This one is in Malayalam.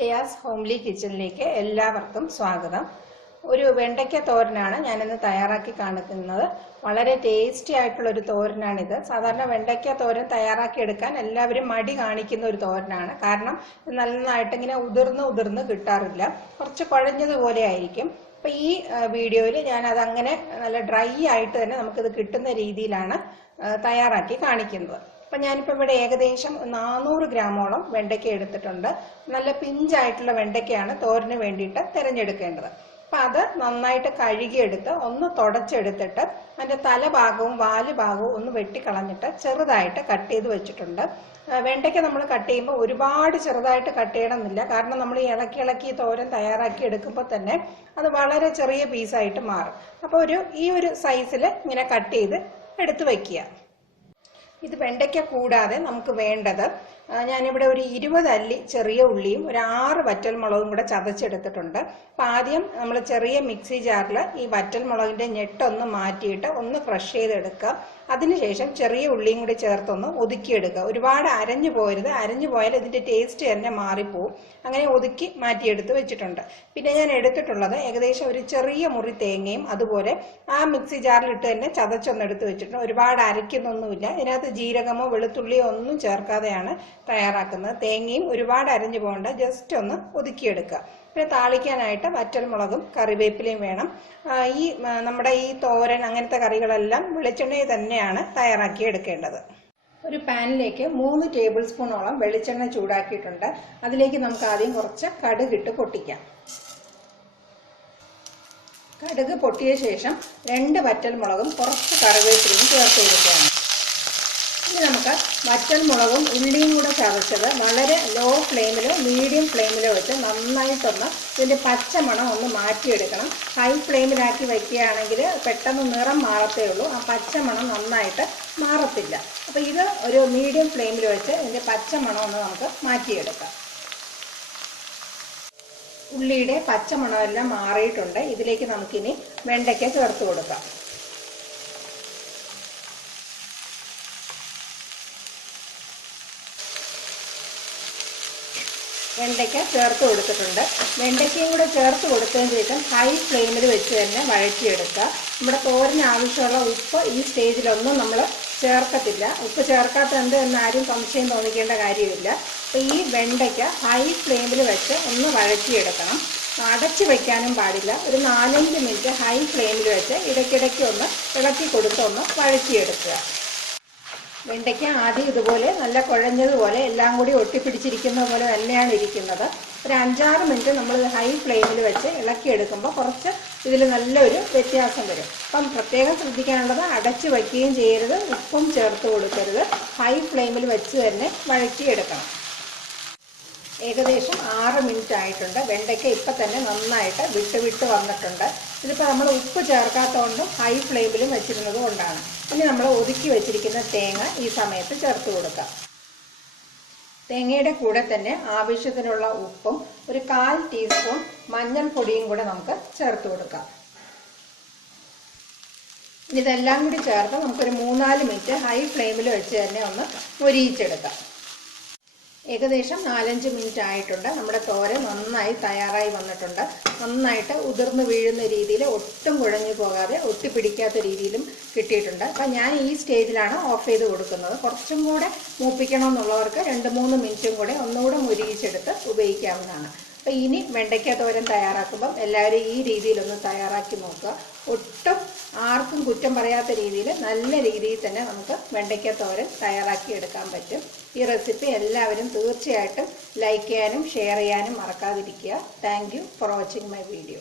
ജയാസ് ഹോംലി കിച്ചണിലേക്ക് എല്ലാവർക്കും സ്വാഗതം. ഒരു വെണ്ടയ്ക്ക തോരനാണ് ഞാനിന്ന് തയ്യാറാക്കി കാണിക്കുന്നത്. വളരെ ടേസ്റ്റി ആയിട്ടുള്ള ഒരു തോരനാണിത്. സാധാരണ വെണ്ടയ്ക്ക തോരൻ തയ്യാറാക്കി എടുക്കാൻ എല്ലാവരും മടി കാണിക്കുന്ന ഒരു തോരനാണ്. കാരണം നന്നായിട്ട് ഇങ്ങനെ ഉതിർന്ന് കിട്ടാറില്ല, കുറച്ച് കുഴഞ്ഞതുപോലെ ആയിരിക്കും. അപ്പം ഈ വീഡിയോയിൽ ഞാൻ അതങ്ങനെ നല്ല ഡ്രൈ ആയിട്ട് തന്നെ നമുക്കിത് കിട്ടുന്ന രീതിയിലാണ് തയ്യാറാക്കി കാണിക്കുന്നത്. അപ്പം ഞാനിപ്പോൾ ഇവിടെ ഏകദേശം 400 ഗ്രാമോളം വെണ്ടയ്ക്ക എടുത്തിട്ടുണ്ട്. നല്ല പിഞ്ചായിട്ടുള്ള വെണ്ടയ്ക്കയാണ് തോരന് വേണ്ടിയിട്ട് തിരഞ്ഞെടുക്കേണ്ടത്. അപ്പം അത് നന്നായിട്ട് കഴുകിയെടുത്ത് ഒന്ന് തുടച്ചെടുത്തിട്ട് അതിൻ്റെ തലഭാഗവും വാല് ഭാഗവും ഒന്ന് വെട്ടിക്കളഞ്ഞിട്ട് ചെറുതായിട്ട് കട്ട് ചെയ്ത് വെച്ചിട്ടുണ്ട്. വെണ്ടയ്ക്ക നമ്മൾ കട്ട് ചെയ്യുമ്പോൾ ഒരുപാട് ചെറുതായിട്ട് കട്ട് ചെയ്യണമെന്നില്ല, കാരണം നമ്മൾ ഇളക്കി തോരൻ തയ്യാറാക്കി എടുക്കുമ്പോൾ തന്നെ അത് വളരെ ചെറിയ പീസായിട്ട് മാറും. അപ്പോൾ ഈ ഒരു സൈസിൽ ഇങ്ങനെ കട്ട് ചെയ്ത് എടുത്ത് വയ്ക്കുക. ഇത് വെണ്ടയ്ക്ക കൂടാതെ നമുക്ക് വേണ്ടത്, ഞാനിവിടെ ഒരു 20 അല്ലി ചെറിയ ഉള്ളിയും ഒരു 6 വറ്റൽമുളകും കൂടെ ചതച്ചെടുത്തിട്ടുണ്ട്. അപ്പം ആദ്യം നമ്മൾ ചെറിയ മിക്സി ജാറിൽ ഈ വറ്റൽമുളകിൻ്റെ ഞെട്ടൊന്ന് മാറ്റിയിട്ട് ഒന്ന് ക്രഷ് ചെയ്തെടുക്കുക. അതിനുശേഷം ചെറിയ ഉള്ളിയും കൂടി ചേർത്തൊന്ന് ഒതുക്കിയെടുക്കുക. ഒരുപാട് അരഞ്ഞു പോരുത്, അരഞ്ഞു പോയാൽ ഇതിൻ്റെ ടേസ്റ്റ് തന്നെ മാറിപ്പോവും. അങ്ങനെ ഒതുക്കി മാറ്റിയെടുത്ത് വെച്ചിട്ടുണ്ട്. പിന്നെ ഞാൻ എടുത്തിട്ടുള്ളത് ഏകദേശം ഒരു ചെറിയ മുറി തേങ്ങയും അതുപോലെ ആ മിക്സി ജാറിലിട്ട് തന്നെ ചതച്ചൊന്ന് എടുത്ത് വെച്ചിട്ടുണ്ട്. ഒരുപാട് അരയ്ക്കുന്നൊന്നുമില്ല. ഇതിനകത്ത് ജീരകമോ വെളുത്തുള്ളിയോ ഒന്നും ചേർക്കാതെയാണ് തയ്യാറാക്കുന്നത്. തേങ്ങയും ഒരുപാട് അരഞ്ഞു പോകേണ്ട, ജസ്റ്റ് ഒന്ന് ഒതുക്കിയെടുക്കുക. പിന്നെ താളിക്കാനായിട്ട് വറ്റൽമുളകും കറിവേപ്പിലയും വേണം. നമ്മുടെ ഈ തോരൻ അങ്ങനത്തെ കറികളെല്ലാം വെളിച്ചെണ്ണയിൽ തന്നെയാണ് തയ്യാറാക്കി എടുക്കേണ്ടത്. ഒരു പാനിലേക്ക് 3 ടേബിൾ സ്പൂണോളം വെളിച്ചെണ്ണ ചൂടാക്കിയിട്ടുണ്ട്. അതിലേക്ക് നമുക്ക് ആദ്യം കുറച്ച് കടുകിട്ട് പൊട്ടിക്കാം. കടുക് പൊട്ടിയ ശേഷം 2 വറ്റൽമുളകും കുറച്ച് കറിവേപ്പിലയും ചേർത്ത് കൊടുക്കുകയാണ്. ഇനി നമുക്ക് വറ്റൽമുളകും ഉള്ളിയും കൂടെ ചതച്ചത് വളരെ ലോ ഫ്ലെയിമിലോ മീഡിയം ഫ്ലെയിമിലോ വെച്ച് നന്നായിട്ടൊന്ന് ഇതിൻ്റെ പച്ചമണം ഒന്ന് മാറ്റിയെടുക്കണം. ഹൈ ഫ്ലെയിമിലാക്കി വയ്ക്കുകയാണെങ്കിൽ പെട്ടെന്ന് നിറം മാറത്തേ ഉള്ളൂ, ആ പച്ചമണം നന്നായിട്ട് മാറത്തില്ല. അപ്പോൾ ഇത് ഒരു മീഡിയം ഫ്ലെയിമിൽ വെച്ച് ഇതിൻ്റെ പച്ചമണം ഒന്ന് നമുക്ക് മാറ്റിയെടുക്കാം. ഉള്ളിയുടെ പച്ചമണമെല്ലാം മാറിയിട്ടുണ്ട്. ഇതിലേക്ക് നമുക്കിനി വെണ്ടയ്ക്ക ചേർത്ത് കൊടുക്കാം. വെണ്ടയ്ക്ക ചേർത്ത് കൊടുത്തിട്ടുണ്ട്. വെണ്ടയ്ക്കയും കൂടെ ചേർത്ത് കൊടുത്തതിന് ശേഷം ഹൈ ഫ്ലെയിമിൽ വെച്ച് തന്നെ വഴറ്റിയെടുക്കുക. നമ്മുടെ തോരന് ആവശ്യമുള്ള ഉപ്പ് ഈ സ്റ്റേജിലൊന്നും നമ്മൾ ചേർക്കത്തില്ല. ഉപ്പ് ചേർക്കാത്ത എന്ത് എന്നാരും സംശയം തോന്നിക്കേണ്ട കാര്യമില്ല. അപ്പോൾ ഈ വെണ്ടയ്ക്ക ഹൈ ഫ്ലെയിമിൽ വെച്ച് ഒന്ന് വഴറ്റിയെടുക്കണം. അടച്ച് വയ്ക്കാനും പാടില്ല. ഒരു 4-5 മിനിറ്റ് ഹൈ ഫ്ലെയിമിൽ വെച്ച് ഇടയ്ക്കിടയ്ക്ക് ഒന്ന് ഇളക്കി കൊടുത്തൊന്ന് വഴറ്റിയെടുക്കുക. വെണ്ടയ്ക്ക ആദ്യം ഇതുപോലെ നല്ല കുഴഞ്ഞതുപോലെ എല്ലാം കൂടി ഒട്ടിപ്പിടിച്ചിരിക്കുന്ന പോലെ തന്നെയാണ് ഇരിക്കുന്നത്. ഒരു 5-6 മിനിറ്റ് നമ്മൾ ഹൈ ഫ്ലെയിമിൽ വെച്ച് ഇളക്കിയെടുക്കുമ്പോൾ കുറച്ച് ഇതിൽ നല്ലൊരു വ്യത്യാസം വരും. അപ്പം പ്രത്യേകം ശ്രദ്ധിക്കാനുള്ളത്, അടച്ച് വയ്ക്കുകയും ചെയ്യരുത്, ഉപ്പും ചേർത്ത് കൊടുക്കരുത്. ഹൈ ഫ്ലെയിമിൽ വെച്ച് തന്നെ വഴറ്റിയെടുക്കണം. ഏകദേശം 6 മിനിറ്റ് ആയിട്ടുണ്ട്. വെണ്ടയ്ക്ക ഇപ്പം തന്നെ നന്നായിട്ട് വിട്ട് വന്നിട്ടുണ്ട്. ഇതിപ്പോൾ നമ്മൾ ഉപ്പ് ചേർക്കാത്തതുകൊണ്ടും ഹൈ ഫ്ലെയിമിലും വെച്ചിരുന്നത് കൊണ്ടാണ്. ഇനി നമ്മൾ ഒതുക്കി വെച്ചിരിക്കുന്ന തേങ്ങ ഈ സമയത്ത് ചേർത്ത് കൊടുക്കാം. തേങ്ങയുടെ കൂടെ തന്നെ ആവശ്യത്തിനുള്ള ഉപ്പും ഒരു 1/4 ടീസ്പൂൺ മഞ്ഞൾപ്പൊടിയും കൂടെ നമുക്ക് ചേർത്ത് കൊടുക്കാം. ഇതെല്ലാം കൂടി ചേർത്ത് നമുക്കൊരു 3-4 മിനിറ്റ് ഹൈ ഫ്ലെയിമിൽ വെച്ച് തന്നെ ഒന്ന് മൊരിയിച്ചെടുക്കാം. ഏകദേശം 4-5 മിനിറ്റ് ആയിട്ടുണ്ട്. നമ്മുടെ തോരൻ നന്നായി തയ്യാറായി വന്നിട്ടുണ്ട്. നന്നായിട്ട് ഉതിർന്ന് വീഴുന്ന രീതിയിൽ, ഒട്ടും കുഴഞ്ഞു പോകാതെ ഒട്ടിപ്പിടിക്കാത്ത രീതിയിലും കിട്ടിയിട്ടുണ്ട്. അപ്പം ഞാൻ ഈ സ്റ്റേജിലാണ് ഓഫ് ചെയ്ത് കൊടുക്കുന്നത്. കുറച്ചും കൂടെ മൂപ്പിക്കണമെന്നുള്ളവർക്ക് 2-3 മിനിറ്റും കൂടെ ഒന്നുകൂടെ മുരിയിച്ചെടുത്ത് ഉപയോഗിക്കാവുന്നതാണ്. അപ്പം ഇനി വെണ്ടയ്ക്ക തോരൻ തയ്യാറാക്കുമ്പം എല്ലാവരും ഈ രീതിയിലൊന്ന് തയ്യാറാക്കി നോക്കുക. ഒട്ടും ആർക്കും കുറ്റം പറയാത്ത രീതിയിൽ, നല്ല രീതിയിൽ തന്നെ നമുക്ക് വെണ്ടയ്ക്ക തോരൻ തയ്യാറാക്കി എടുക്കാൻ പറ്റും. ഈ റെസിപ്പി എല്ലാവരും തീർച്ചയായിട്ടും ലൈക്ക് ചെയ്യാനും ഷെയർ ചെയ്യാനും മറക്കാതിരിക്കുക. Thank you for watching my video.